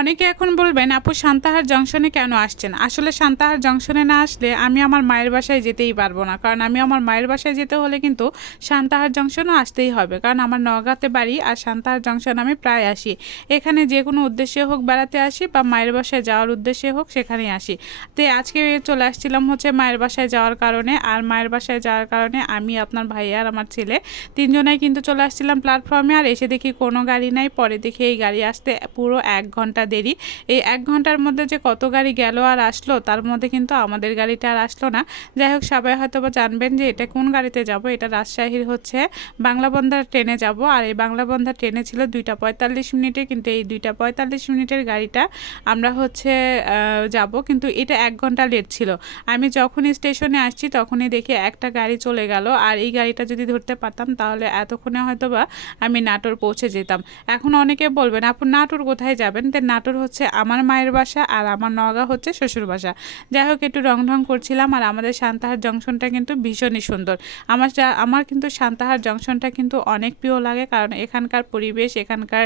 অনেকে এখন বলবেন, আপু, সান্তাহার জংশনে কেন আসছেন? আসলে সান্তাহার জংশনে না আসলে আমি আমার মায়ের বাসায় যেতেই পারব না। কারণ আমি আমার মায়ের বাসায় যেতে হলে কিন্তু সান্তাহার জংশনও আসতেই হবে। কারণ আমার নগাঁতে বাড়ি আর সান্তাহার জংশন আমি প্রায় আসি। এখানে যে কোনো উদ্দেশ্যে হোক বেড়াতে আসি বা মায়ের বাসায় যাওয়ার উদ্দেশ্যে হোক সেখানেই আসি। তো আজকে চলে আসছিলাম হচ্ছে মায়ের বাসায় যাওয়ার কারণে। আর মায়ের বাসায় যাওয়ার কারণে আমি, আপনার ভাই আর আমার ছেলে তিনজনাই কিন্তু চলে আসছিলাম প্ল্যাটফর্মে। আর এসে দেখি কোনো গাড়ি নাই। পরে দেখি এই গাড়ি আসতে পুরো এক ঘণ্টা দেরি। এই এক ঘণ্টার মধ্যে যে কত গাড়ি গেল আর আসলো, তার মধ্যে কিন্তু আমাদের গাড়িটা আর আসলো না। যাই হোক, সবাই হয়তো বা জানবেন যে এটা কোন গাড়িতে যাব? এটা রাজশাহীর হচ্ছে বাংলা বন্ধার ট্রেনে যাব। আর এই বাংলা বন্ধার ট্রেনে ছিল দুইটা পঁয়তাল্লিশ মিনিটে, কিন্তু এই দুইটা পঁয়তাল্লিশ মিনিটের গাড়িটা আমরা হচ্ছে যাব। কিন্তু এটা এক ঘণ্টা লেট ছিল। আমি যখনই স্টেশনে আসছি, তখনই দেখি একটা গাড়ি চলে গেল। আর এই গাড়িটা যদি ধরতে পারতাম, তাহলে এতক্ষণে হয়তো বা আমি নাটোর পৌঁছে যেতাম। এখন অনেকে বলবেন, আপু, নাটোর কোথায় যাবেন? তো নাটোর হচ্ছে আমার মায়ের বাসা আর আমার নগা হচ্ছে শ্বশুর বাসা। যাই হোক, একটু রং ঢং করছিলাম আর আমাদের সান্তাহার জংশনটা কিন্তু ভীষণই সুন্দর। আমার আমার কিন্তু সান্তাহার জংশনটা কিন্তু অনেক প্রিয় লাগে কারণ এখানকার পরিবেশ, এখানকার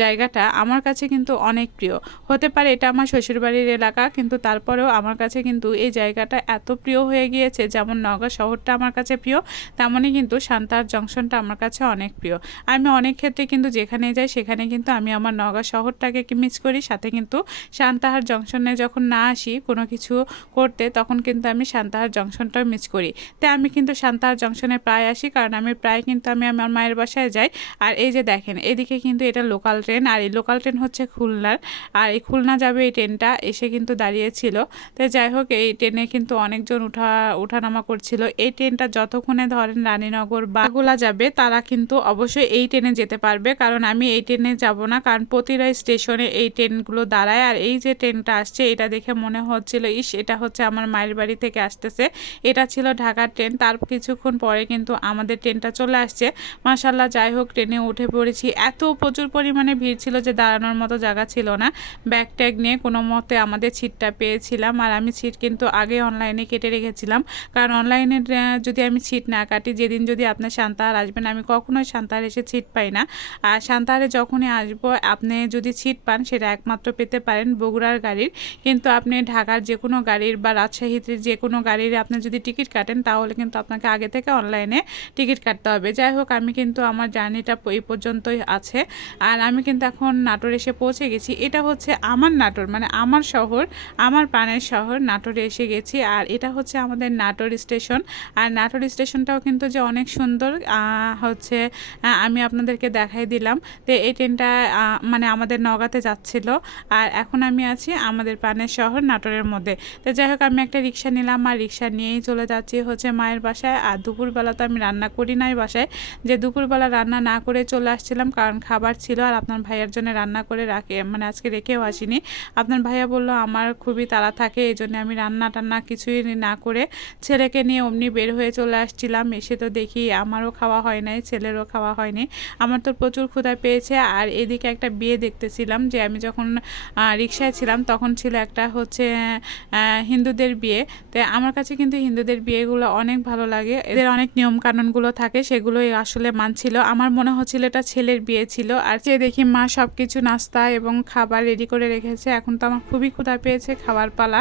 জায়গাটা আমার কাছে কিন্তু অনেক প্রিয়। হতে পারে এটা আমার শ্বশুরবাড়ির এলাকা, কিন্তু তারপরেও আমার কাছে কিন্তু এই জায়গাটা এত প্রিয় হয়ে গিয়েছে। যেমন নগা শহরটা আমার কাছে প্রিয়, তেমনই কিন্তু সান্তাহার জংশনটা আমার কাছে অনেক প্রিয়। আমি অনেক ক্ষেত্রে কিন্তু যেখানে যাই, সেখানে কিন্তু আমি আমার নগা শহরটাকে মিস করি, সাথে কিন্তু শান্তাহার জংশনে যখন না আসি কোনো কিছু করতে, তখন কিন্তু আমি শান্তাহার জংশনটাও মিস করি। তাই আমি কিন্তু শান্তাহার জংশনে প্রায় আসি, কারণ আমি প্রায় কিন্তু আমি আমার মায়ের বাসায় যাই। আর এই যে দেখেন, এদিকে কিন্তু এটা লোকাল ট্রেন আর এই লোকাল ট্রেন হচ্ছে খুলনার। আর এই খুলনা যাবে এই ট্রেনটা এসে কিন্তু দাঁড়িয়েছিল। তো যাই হোক, এই ট্রেনে কিন্তু অনেকজন উঠা ওঠানামা করছিল। এই ট্রেনটা যতক্ষণে ধরেন রানীনগর বা গোলা যাবে, তারা কিন্তু অবশ্যই এই ট্রেনে যেতে পারবে। কারণ আমি এই ট্রেনে যাব না, কারণ প্রতিটা স্টেশনে এই ট্রেনগুলো দাঁড়ায়। আর এই যে ট্রেনটা আসছে, এটা দেখে মনে হচ্ছিল, ইস, এটা হচ্ছে আমার মায়ের বাড়ি থেকে আসতেছে। এটা ছিল ঢাকার ট্রেন। তার কিছুক্ষণ পরে কিন্তু আমাদের ট্রেনটা চলে আসছে। মাসাল্লাহ যাই হোক, ট্রেনে উঠে পড়েছি। এত প্রচুর পরিমাণে ভিড় ছিল যে দাঁড়ানোর মতো জায়গা ছিল না। ব্যাগ ট্যাগ নিয়ে কোনো মতে আমাদের সিটটা পেয়েছিলাম। আর আমি সিট কিন্তু আগে অনলাইনে কেটে রেখেছিলাম। কারণ অনলাইনে যদি আমি সিট না কাটি, যেদিন যদি আপনার শান্তাহার আসবেন, আমি কখনোই শান্তাহার এসে সিট পাই না। আর শান্তাহারে যখনই আসব, আপনি যদি সিট পান সেটা একমাত্র পেতে পারেন বগুড়ার গাড়ির। কিন্তু আপনি ঢাকার যে কোনো গাড়ির বা রাজশাহীতে যে কোনো গাড়ির আপনি যদি টিকিট কাটেন, তাহলে কিন্তু আপনাকে আগে থেকে অনলাইনে টিকিট কাটতে হবে। যাই হোক, আমি কিন্তু আমার জার্নিটা এই পর্যন্তই আছে। আর আমি কিন্তু এখন নাটোর এসে পৌঁছে গেছি। এটা হচ্ছে আমার নাটোর মানে আমার শহর, আমার প্রাণের শহর, নাটোরে এসে গেছি। আর এটা হচ্ছে আমাদের নাটোর স্টেশন। আর নাটোর স্টেশনটাও কিন্তু যে অনেক সুন্দর হচ্ছে আমি আপনাদেরকে দেখাই দিলাম। তো এই ট্রেনটা মানে আমাদের নগাতে যাচ্ছিল। আর এখন আমি আছি আমাদের প্রাণের শহর নাটোরের মধ্যে। তো যাই হোক, আমি একটা রিক্সা নিলাম। আর রিক্সা নিয়েই চলে যাচ্ছি হচ্ছে মায়ের বাসায়। আর দুপুরবেলা তো আমি রান্না করি নাই বাসায়। যে দুপুরবেলা রান্না না করে চলে আসছিলাম, কারণ খাবার ছিল আর আপনার ভাইয়ের জন্য রান্না করে রাখে মানে আজকে রেখেও আসিনি। আপনার ভাইয়া বলল, আমার খুবই তাড়া থাকে, এই জন্য আমি রান্না টান্না কিছুই না করে ছেলেকে নিয়ে অমনি বের হয়ে চলে আসছিলাম। এসে তো দেখি আমারও খাওয়া হয় নাই, ছেলেরও খাওয়া হয়নি। আমার তো প্রচুর ক্ষুধা পেয়েছে। আর এদিকে একটা বিয়ে দেখতেছিলাম যে আমি যখন রিক্সায় ছিলাম তখন ছিল একটা হচ্ছে হিন্দুদের বিয়ে। তো আমার কাছে কিন্তু হিন্দুদের বিয়েগুলো অনেক ভালো লাগে। এদের অনেক নিয়মকানুনগুলো থাকে, সেগুলোই আসলে মানছিল। আমার মনে হচ্ছিল এটা ছেলের বিয়ে ছিল। আর যে দেখি মা সব কিছু নাস্তা এবং খাবার রেডি করে রেখেছে, এখন তো আমার খুবই ক্ষুধা পেয়েছে খাবার পালা।